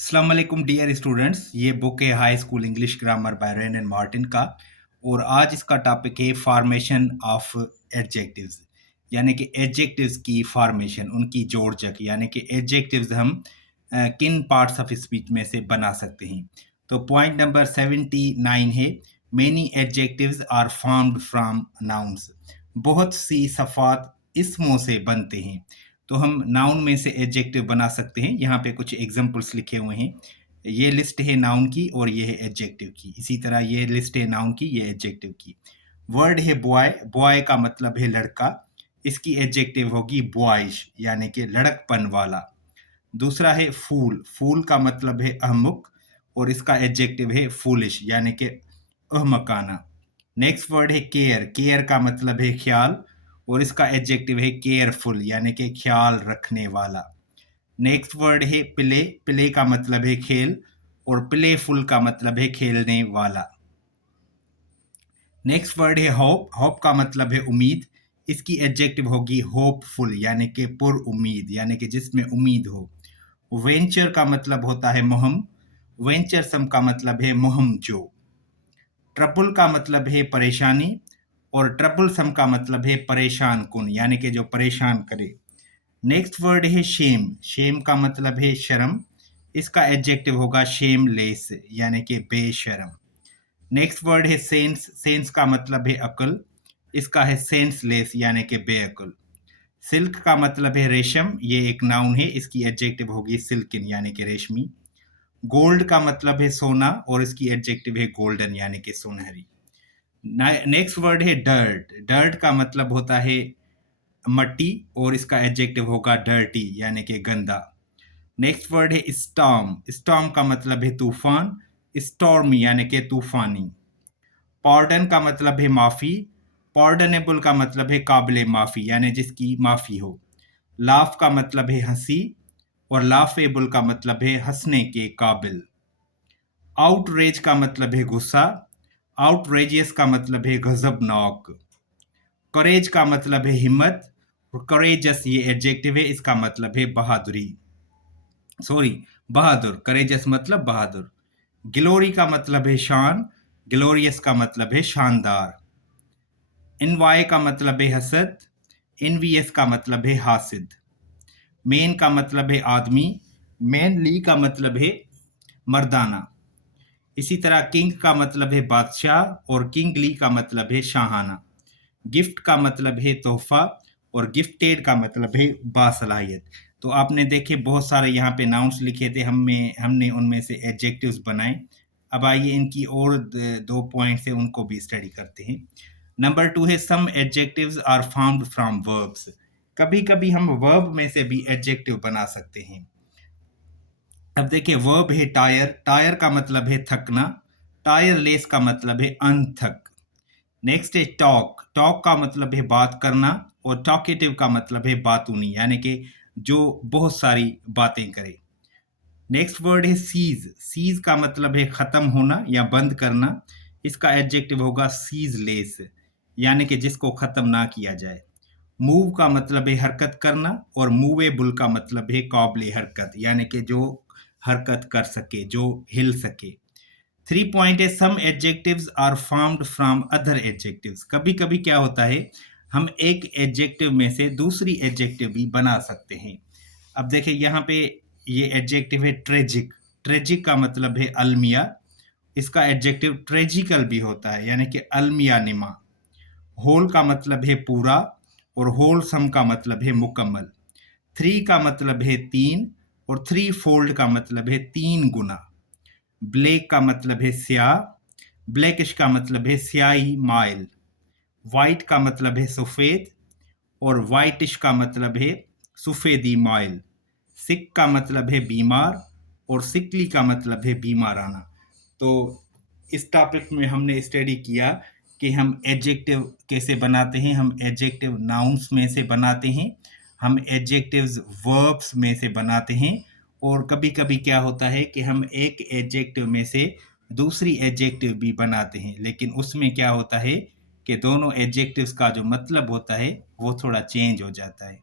अस्सलाम वालेकुम dear students, ये बुक है high school English grammar bye rain and Martin का। और आज इसका टॉपिक है फॉर्मेशन ऑफ एडजेक्टिव्स, यानी कि एडजेक्टिव्स की फॉर्मेशन, उनकी जोड़ जक, यानी कि एडजेक्टिव्स हम किन पार्ट्स ऑफ स्पीच में से बना सकते हैं। तो पॉइंट नंबर 79 है, many adjectives are formed from nouns. बहुत सी सफ़ात इसमों से बनते हैं। तो हम नाउन में से एडजेक्टिव बना सकते हैं। यहाँ पे कुछ एग्जांपल्स लिखे हुए हैं। ये लिस्ट है नाउन की और ये है एडजेक्टिव की। इसी तरह ये लिस्ट है नाउन की, ये एडजेक्टिव की। वर्ड है बॉय, बॉय का मतलब है लड़का। इसकी एडजेक्टिव होगी बॉयश, यानी कि लड़कपन वाला। दूसरा है फूल, फूल का मतलब है अहमक और इसका एडजेक्टिव है फूलिश, यानी कि अहमकाना। नेक्स्ट वर्ड है केयर, केयर का मतलब है ख्याल और इसका एडजेक्टिव है केयरफुल, यानी कि ख्याल रखने वाला। नेक्स्ट वर्ड है प्ले, प्ले का मतलब है खेल और प्लेफुल का मतलब है खेलने वाला। नेक्स्ट वर्ड है होप, होप का मतलब है उम्मीद। इसकी एडजेक्टिव होगी होपफुल, यानी कि पुर उम्मीद, यानी कि जिसमें उम्मीद हो। वेंचर का मतलब होता है मुहिम, वेंचरसम का मतलब है मुहिम जो। ट्रबल का मतलब है परेशानी और ट्रबलसम का मतलब है परेशान कुन, यानी कि जो परेशान करे। नेक्स्ट वर्ड है शेम, शेम का मतलब है शर्म। इसका एडजेक्टिव होगा शेमलेस, यानी कि बेशर्म। नेक्स्ट वर्ड है सेंस, सेंस का मतलब है अकल। इसका है सेंसलेस, यानी कि बेअकल। सिल्क का मतलब है रेशम, ये एक नाउन है। इसकी एडजेक्टिव होगी सिल्किन, यानी कि रेशमी। गोल्ड का मतलब है सोना और इसकी एडजेक्टिव है गोल्डन, यानी कि सुनहरी। नेक्स्ट वर्ड है डर्ट, डर्ट का मतलब होता है मट्टी और इसका एडजेक्टिव होगा डर्टी, यानी कि गंदा। नेक्स्ट वर्ड है स्टॉर्म, स्टॉर्म का मतलब है तूफान, स्टॉर्म यानी कि तूफानी। पॉर्डन का मतलब है माफ़ी, पॉर्डनेबल का मतलब है काबिल माफ़ी, यानी जिसकी माफ़ी हो। लाफ का मतलब है हंसी और लाफेबल का मतलब है हंसने के काबिल। आउटरेज का मतलब है गुस्सा, आउटरेजियस का मतलब है गजबनाक। करेज का मतलब है हिम्मत और करेजस ये एडजेक्टिव है, इसका मतलब है बहादुरी, सॉरी बहादुर। करेजस मतलब बहादुर। ग्लोरी का मतलब है शान, ग्लोरियस का मतलब है शानदार। इनवाय का मतलब है हसद, इनवियस का मतलब है हासिद। मेन का मतलब है आदमी, मैनली का मतलब है मर्दाना। इसी तरह किंग का मतलब है बादशाह और किंगली का मतलब है शाहाना। गिफ्ट का मतलब है तोहफा और गिफ्टेड का मतलब है बासलाहियत। तो आपने देखे बहुत सारे यहाँ पे नाउन्स लिखे थे, हमने उनमें से एडजेक्टिव्स बनाए। अब आइए इनकी और दो पॉइंट्स है, उनको भी स्टडी करते हैं। नंबर 2 है some adjectives are found from verbs. कभी कभी हम वर्ब में से भी एडजेक्टिव बना सकते हैं। अब देखिए वर्ब है टायर, टायर का मतलब है थकना, टायरलेस का मतलब है अनथक। नेक्स्ट है टॉक, टॉक का मतलब है बात करना और टॉकेटिव का मतलब है बातूनी, यानी कि जो बहुत सारी बातें करे। नेक्स्ट वर्ड है सीज, सीज का मतलब है खत्म होना या बंद करना। इसका एडजेक्टिव होगा सीजलेस, यानी कि जिसको खत्म ना किया जाए। मूव का मतलब है हरकत करना और मूवेबल का मतलब है काबिल हरकत, यानी कि जो हरकत कर सके, जो हिल सके। 3 पॉइंट है some adjectives are formed from other adjectives. कभी कभी क्या होता है, हम एक एडजेक्टिव में से दूसरी एडजेक्टिव भी बना सकते हैं। अब देखिए यहाँ पे ये एडजेक्टिव है ट्रेजिक, ट्रेजिक का मतलब है अलमिया। इसका एडजेक्टिव ट्रेजिकल भी होता है, यानी कि अलमिया निमा। होल का मतलब है पूरा और होलसम का मतलब है मुकम्मल। थ्री का मतलब है तीन और थ्री फोल्ड का मतलब है तीन गुना। ब्लैक का मतलब है स्याह, ब्लैकिश का मतलब है स्याही माइल। वाइट का मतलब है सफ़ेद और वाइटिश का मतलब है सफ़ेदी माइल। सिक का मतलब है बीमार और सिकली का मतलब है बीमाराना। तो इस टॉपिक में हमने स्टडी किया कि हम एडजेक्टिव कैसे बनाते हैं। हम एडजेक्टिव नाउन्स में से बनाते हैं, हम एडजेक्टिव्स वर्ब्स में से बनाते हैं और कभी-कभी क्या होता है कि हम एक एडजेक्टिव में से दूसरी एडजेक्टिव भी बनाते हैं, लेकिन उसमें क्या होता है कि दोनों एडजेक्टिव्स का जो मतलब होता है वो थोड़ा चेंज हो जाता है।